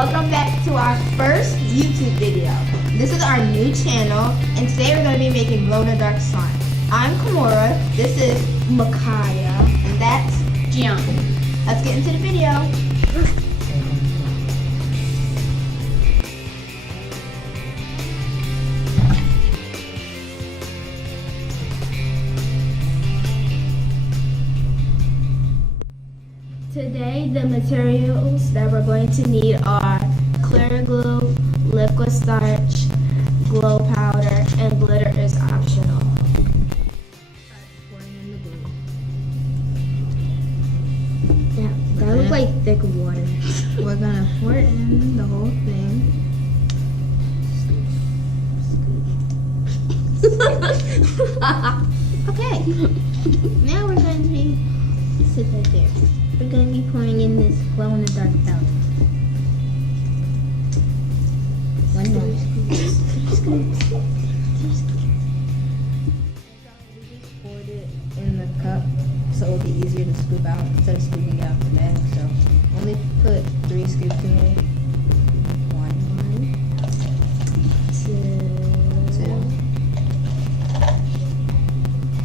welcome back to our first YouTube video. This is our new channel, and today we're going to be making glow-in-the-dark slime. I'm Kimura, this is Makaya, and that's Gian. Let's get into the video. Today, the materials that we're going to need are clear glue, liquid starch, glow powder, and glitter is optional. Start pouring in the glue. Yeah, that looks like thick water. We're gonna pour in the whole thing. Okay, now we're going to be sit right there. We're going to be pouring in this glow-in-the-dark powder. One more. We just poured it in the cup so it'll be easier to scoop out instead of scooping it out the bag. So only put 3 scoops in it. 1,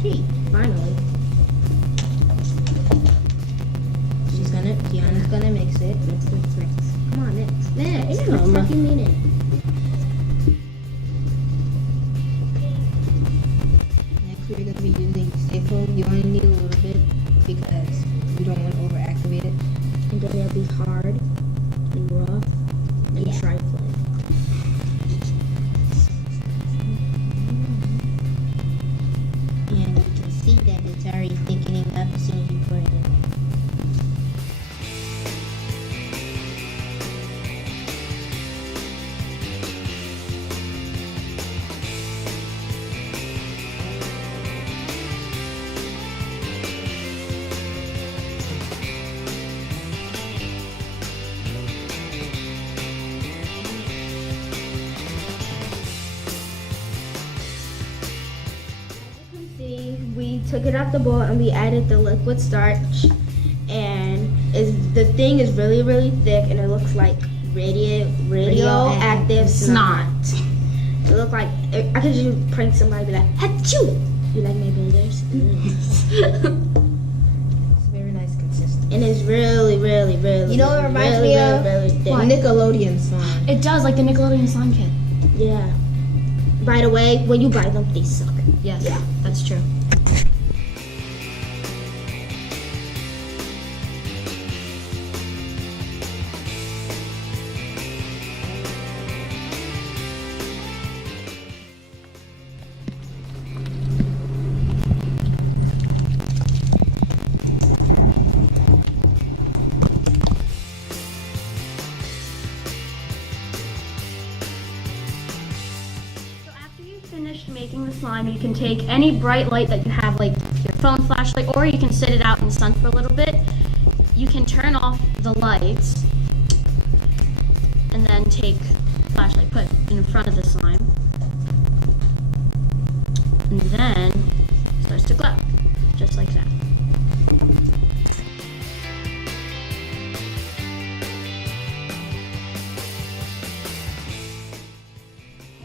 2, 3. Finally. Gianna's gonna mix it. Mix. Come on, mix. Next. What you mean it? Next, we're gonna be using staple. You only need a little bit because you don't want to overactivate it. And then it'll be hard and rough and trifling. And you can see that it's already thickening up as soon as you put it in. We took it out the bowl and we added the liquid starch, and the thing is really thick and it looks like radioactive snot. It looked like I could just prank somebody and be like, "Achoo!" You like my builders? It's very nice consistency. And it's really You know what it reminds me of? Really thick. Nickelodeon slime. It does, like the Nickelodeon slime kit. Yeah. By the way, when you buy them, they suck. Yes, Yeah. that's true. Finished making the slime, you can take any bright light that you have, like your phone flashlight, or you can sit it out in the sun for a little bit. You can turn off the lights and then take the flashlight, put it in front of the slime, and then it starts to glow, just like that.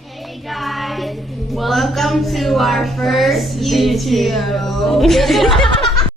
Hey guys, welcome to our first YouTube.